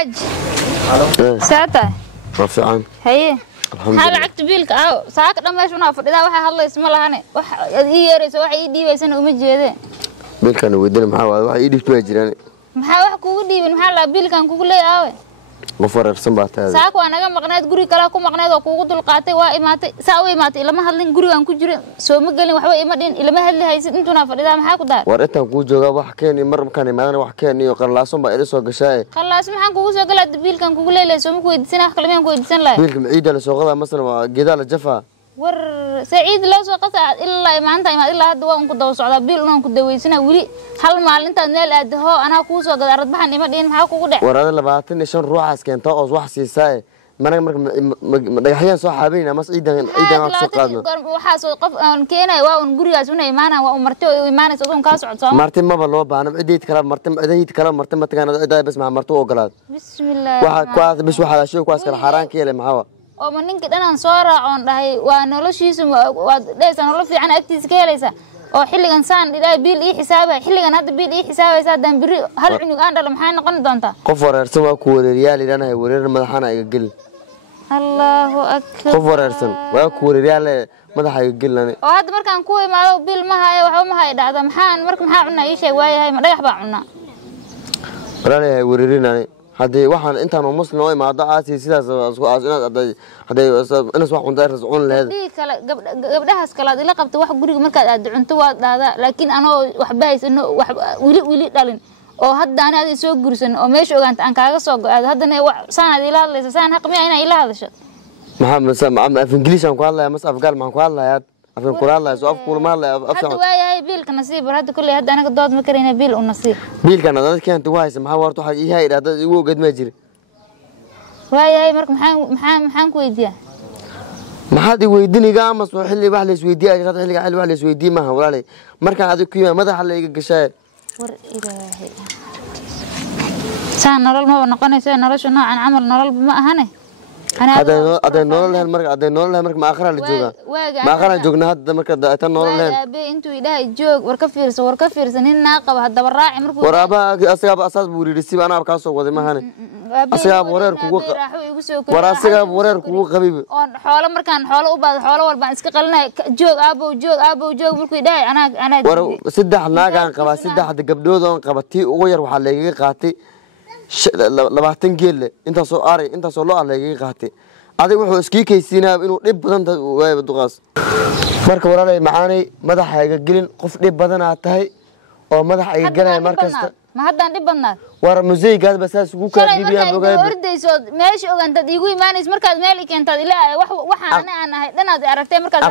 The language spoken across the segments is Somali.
حاج ساعته رفعان هي الحمد لله هل عقت بيلك ساعك لما يشوفنا فديدا waxa hadlayso ma lahane wax ii yeerayso wax ii dhiibaysan uma jeedeen biilkan weydin maxaa wax ii dhibto jiraan maxaa wax kugu dhiibin maxaa la biilkan kugu leeyahay qofararsan baa taada saako anaga maqnaad guri kala ku maqnaad oo kugu dul qaatay waa imaatay saa way imaatay ilama hadlin gurigan ku jiro soo ma galin waxba ima dhin ilama hadli haysid intuna fadhida maxaa ku daar war intaan ku jooga wax keenay mar markaan imaadana wax keenay oo qallaasan baa ila soo gashay qallaas maxaan kugu soo galay biilkan kugu leeyahay soo ma ku weydiisan wax kale ma ku weydiisan lahay biilka ciida la soo qadaa masna waa geeda la jafa war saciid loo soo qasa ilaa maanta ilaa hadda waan ku daw socdaa biil inaan ku daweysana wili hal maalinta meel aad ho ana ku soo gad arad baxan ima dhin maxaa kugu dhac warada 25 ruuxaas keento oo wax siisay marka dhagaxyaan soo xaabayna mas ciidan wax soo qaadno waxa soo qof aan keenay waa un gurigaas una imaanaa waa marti oo imaanayso oo ka socdo marti ma loo baahnaa ciideed kala marti ma tagaan ciiday bas ma marti oo ogolaad bismillaah waxa ku aad bis waxa la sheego kuwaas kala xaraan keenay maxaa oo ma ninka dhanaan soo raacoon dhahay waa noloshiisu waa dheesan nolol fiican agtiisa ka helaysa oo xilligan saan ilaa biil ii xisaabay xilligan hadda biil ii xisaabaysa dan biri hal cunug aan dhalo maxay noqon doontaa qof wareersan waa ku wareeriyaal ilaahay wareer madaxana iga gal Allahu akbar qof wareersan waa ku wareeriyaal madaxa iga galnay oo hadda markaan ku imaado biil ma hayo waxba ma hay dhacda maxaan maxaa cunaa ii sheeg waayahay ma dhagax baa cunaa walaalahay wareerinay hadii waxaan intaan muslim oo imaado aasi sidaas haday inaas wax cunto rascun leed kala gabdhahaas kala ila qabto wax guriga markaad aad cunto waa dhaada laakiin anoo wax bahaysano wax wili dhalin oo hadda aan aad soo gursan oo meesha ogaanta aan kaaga soo go'aado haddana wax saanad ila hadlaysa saan xaq miya inay ila hadasho maxaa af English aan ku hadlayaa mas afgaal maxaan ku hadlayaa afan kulaala soo af kulma la afsan waayahay biilka nasiib hadda kulli hadda anaga dood ma kareyna biil u nasiib biilkan dadka keenta waaysa maxaa warto waxa ii hayraada igu ogad ma jiri waayahay marka maxaan ku weydiyaa maxaad weydiiniga ama soo xilli wax la isweydiiyay xilliga wax la isweydiiyay ma walaalay markaan adiga ku yimaado madaxa la iga gashay war ilaahay saan nolol ma noqonayso nolosha noocan amal nolol ma ahane هذا نور له المرك هذا نور له المرك ما آخر اللي جوجا ما آخر جوجنا هذا المرك ده أنت نور له أبي أنتوا إله الجوج وركفير سنين ناقب هذا براعي مركو ورابا أصياب أساس بوري رسيب أنا بكاسو وذي ما هني أصياب ورير كوك وراسياب ورير كوك حبيبي حوله مركان حوله وبعد حوله والبعد إسكقلنا جوج أبو جوج مركو إله أنا ور سدح ناقان قبا سدح هذا قبضون قبتي وغير وحلاقي قاتي labaatan geel inta soo aray inta soo loo aleegay qaatay adig wuxuu iskii kaysiinaa inuu dib badan waayba duqaas marka walaalay macaanay madaxa iga gelin qof dib badan aad tahay oo madaxa iga galay markasta ma haddaan dib badnaa war museegaad basaas ugu ka diibiyaan ogaay ordayso meesha ogaantad igu iimaanays markaad meel keentad ilaa waxaan aan ahay dhanaad aragtay markaad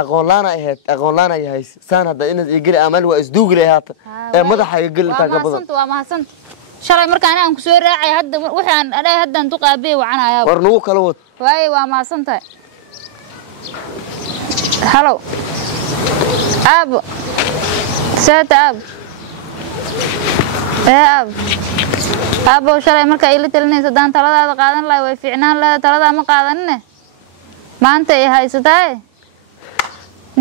aqoon laan ay hays saan hada inaad igil amal waa isduugi leeyahay ee madaxa iga gelin ta ka badan waa mahadsan shalay markaan aan ku soo raacay hadda waxaan adhay haddaan duqaabay wacanaya war nugu kala wad waay waa mahadsan tahay hello abo saata abo shalay marka ila talinaysa daan taladaada qaadan lahay way fiicnaan lahaa talada ma qaadanine maanta ay haysataa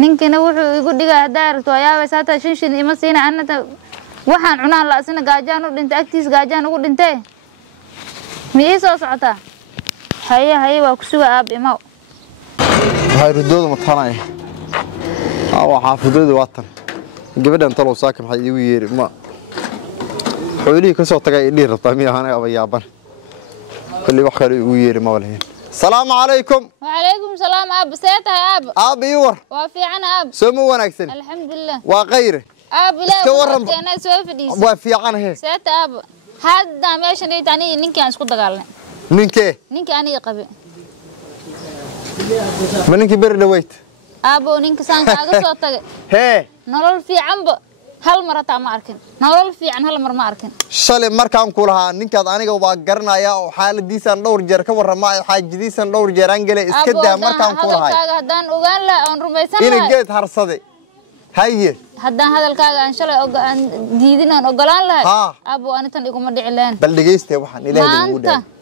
ninkina wuxuu igu dhigay hadaa aragto ayaabay saata shin ima siina annata waxaan cunaan la asina gaajaan u dhintay agtiis gaajaan ugu dhintay mi soo socota haye waa ku suga aab imaw waxay ridooda ma tanay waxa xaafadooda waatan gabadhan talo saaka maxay igu yeeri ma xoolihii ka soo tagay idhiir rabtaa mi ahaan aba yaaban kulli wax kale igu yeeri ma walahin السلام عليكم. وعليكم السلام أب سيتها أب يور. وفي عنا أب. سمو ونكسن. الحمد لله. وغيره. أب لا. تورم. أنا سوي فديس. وفي عنا هي. سيتها أب. هذا ماشي نيتاني نينك أنا سكوت قالنا. نينك. نينك أنا يقبل. من نينك برد ويت. أبو نينك سانك أقصى طق. هي. نرول في عنب. هل مرة ما أركن نرول في عن هل مرة ما أركن شلي مركان كلها نينك أنا جوا قرنا يا وحال ديسان دور جر كور ما حاج ديسان دور جرانجل إسكده مركان كلها هذا هدان وقال لا أن رميسان إيه جيت هرصدي هاي هدان هذا الكاغ أن شلي ديدنا أقولان لا أبو أنا تني كم دعلان بل دقيسته وحن إلى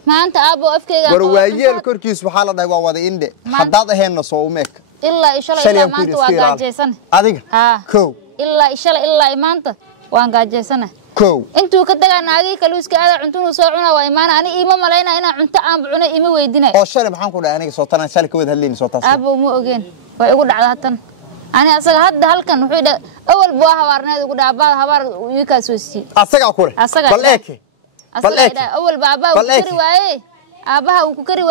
ما أنت أبو أفكي وروايل كركيس وحالة ده وضع إنده حداد هنا صومك إلا إن شاء الله ما أنت واقع جيسان أديك كو إلا إن شاء الله إلا إيمانته وان قاجيسنه كو انتو كدغا ناغي كلوسكا هذا cunto soo cuna waa iimaan ani iima maleena ina cunto aan cunay iima weydinay oo shalay maxaan ku dhahay aniga soo tanaan shalay ka wada hadlayni soo taas abo ma ogeen way igu dhacdaa tan ani asaga hadda halkan wuxuu dhahay awal buu habarneed ugu dhaabaa habar uu ka soo si asaga ku leh bal eeke awal baaba uu kari waaye aabaha uu ku kari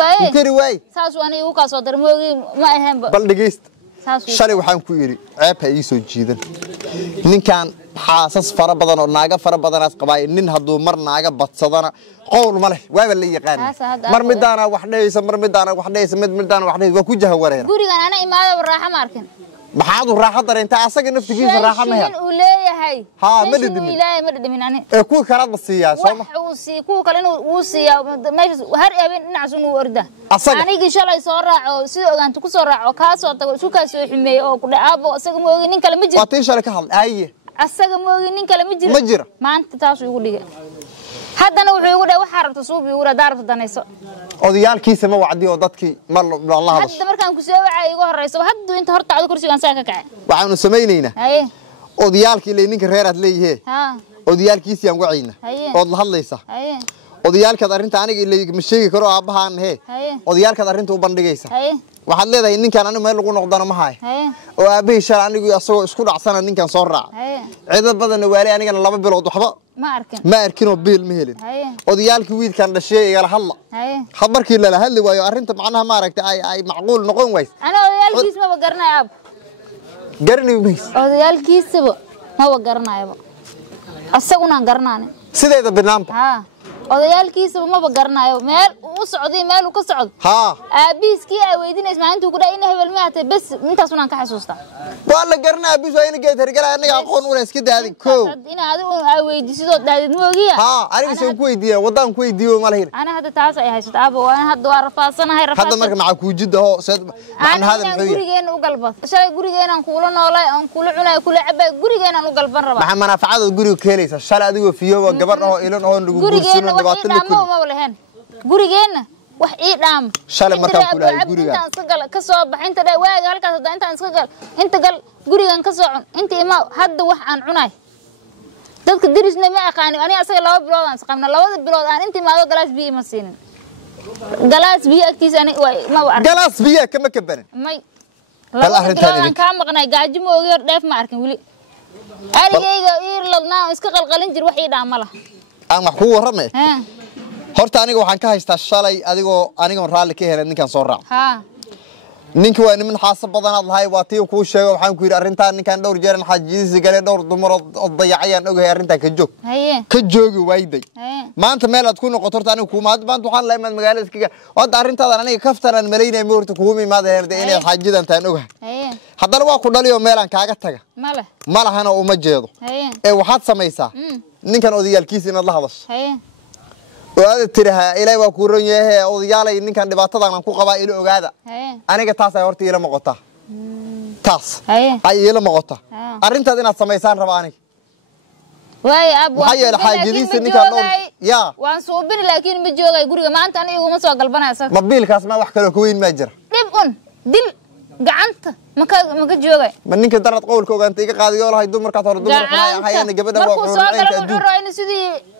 waaye saas waan igu ka soo darmoogi ma ahayn bal dhageyst shalay waxaan ku yiri ceeb ha ii soo jiidan ninkan xaasas fara badan oo naaga fara badan as qabay nin haduu mar naaga badsadana qowl ma leh waaba la yaqaan mar midaana wax dheeysa mar midaana wax dheeysa midaana wax dheeysa waa ku jaha wareer gurigan ana imaado raaxo ma arkin maxaad u raaxo dareenta asaga naftigiisa raaxo ma yahay uu leeyahay ha ma dhidmin ilaahay ma dhidmin ani ku kala basiyaa sooma uu si ku kale inuu siiya meesha har habeen dhinac uu orda aniga shalay soo raaco sida ogaanta ku soo raaco ka soo tago isku ka soo ximeeyo oo ku dhaabo asaga ma ogin nin kale ma jiro waa tii shalay ka hadlay aye asaga ma ogin nin kale ma jiro maanta taas ugu dhigay haddana wuxuu ugu dhaw waxa rabta suubi ugu daarta danayso odayaalkiisa ma wacdi oo dadkii mar Allah hada hadda markaan ku soo wacay igu horeyso hadda inta horta aad kursigan saa ka kacay waxaanu sameeynaynaa haye odayaalkii ninka reer aad leeyahay ha odayaalkiisa aan wacayna oo la hadlaysa haye odayaalka arinta aniga ilaa ma sheegi karo aabahan he odayaalka arinta u bandhigaysa haye waxaad leedahay ninkan aniga meel lagu noqdana ma haay oo aabay shar anigu asagoo isku dhacsana ninkan soo raac cid badan waali aniga 2 bilood waxba ma arkin oo biil ma helin odayaalkii wiilkan dhashay igala hadla khabarkii la hadli waayo arinta macnaha ma aragtay ay macquul noqon ways ana odayaalkiis ma garanay aab garni ways odayaalkiisaba ma garanayba asaguna garanaane sideeda banaanba ha odayaalkiisa ma garanayo meel uu socday meel uu ka socdo ha aabiiskii ay weydiinaysa maalinta uu ku dhaay in hebel ma aatay bas intaas una ka xasuusta waa la garanaa aabiis waa in geed hergala aniga aqoon u leeska daadin ko ina aad weydiiso daadid moogiya ha aniga soo ku weydiiyo wadaan ku weydiiyo ma lahayn ana hadda taas ay haysto aabo waan hadda waa rafaasanahay hadda marka maca ku jidda ho sad aan hada muxuu gurigeena u galbad shalay gurigeena aan kula noolay aan kula cunay kula cabay gurigeena aan u galban rabaa waxa manafacada guriga ka helaysa shalay adigoo fiyo gabar oo ilan oo lagu guursano ma walahan gurigeena wax ii dhaam shalay markaan ku lahay guriga inta iska gal ka soo baxinta dhay waaga halkaas hadda inta iska gal inta gal gurigan ka soo cun inta ima hadda wax aan cunay dadka dirisna ma aqaan ani asaga 2 bilood aan saqamna 2 bilood aan inta maado galaas biyo ma siinin galaas biyo agtiisa ani ma arkin galaas biyo kama kabarin may aan ka maqnay gaajo ma ogeer dheef ma arkin wali arigayga ladnaa iska qalqalin jir wax ii dhaam ma laha aan wax ku waramay horta aniga waxaan ka haystaa shalay aniga raali ka helay ninkan soo raac ha ninka waa niman xaasab badan aad lahay waa tii ku sheego waxaan ku yiri arintan ninkan dhowr jeer xajiis galay dhowr dumar oo dayacayaan ogahay arintan ka joog ka joogi wayday maanta meel aad ku noqoto horta aniga kuma maanta waxaan la imaad magaalada iskaga wada arintaadan aniga kaftaran maleynay moorta ku humi maad heerday inay xajidan taan ogahay haddana waa ku dhaliyo meel aan kaaga taga malahana uma jeedo waxaad samaysaa ninkan odayaalkiisa inaad la hadasho وهذا ترى إلى وكورنيه أوديالي إن كان دبعتها عن كوكبا إلى أجادا أنا كتاس أورتي إلى مقطع تاس أي إلى مقطع أرنت هذين السمايسان رباني واي أبو هاي الحاجة دي سني كانوا يا وانصوبين لكن بجوجا يقولوا ما أنت أنا يوم مسوا قلبنا أساس مبيل كاس ما وحكي كوين ماجر دبقن دل قعنت ما كجوجا من إنك درت قول كوجا أنت إيجا قاعد يقول هاي دمر كثر دمر هاي أنا جبنا وعين سيدي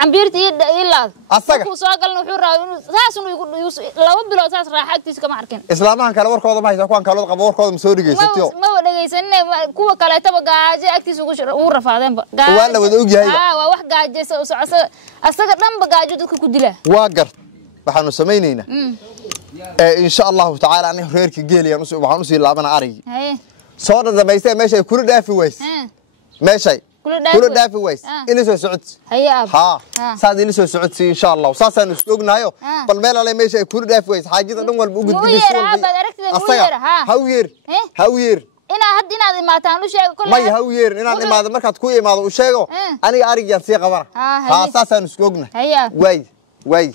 عمبيرتي إلا أصلاً كوسا قالنا حرة ساسون لو بلو ساس راحتي كم أركن إسلامه كلا ورك هذا ما يسوون كلا ورك أبو ورك مسوري جيساتيو ما ولا جيسنا كوا كلا تبغى جاي أكتي سوكش ورفع ذنب ولا ودوق جاي واحد جاي جيس أصلا لما جاي جدك كدله واقر بحنو سمينينا إن شاء الله تعالى أنا هيرك جيلي أنا وحنو سي لعبنا أري صار ده مايسة ماشي كل ده في ويس ماشي كل ده في ويس إلي سو سعود هيا ها صاد إلي سو سعود إن شاء الله وصاصا نستوقنا هيو بالمال على ماشي كل ده في ويس حاجة نقول بوجود بيسول هاوير هاوير إنا هدينا ما تعملوا شيء كله ما هاوير إنا ما مركز كوي ما ذو شيء أنا أرجع سيقة مرة ها صاصا نستوقنا هيا واي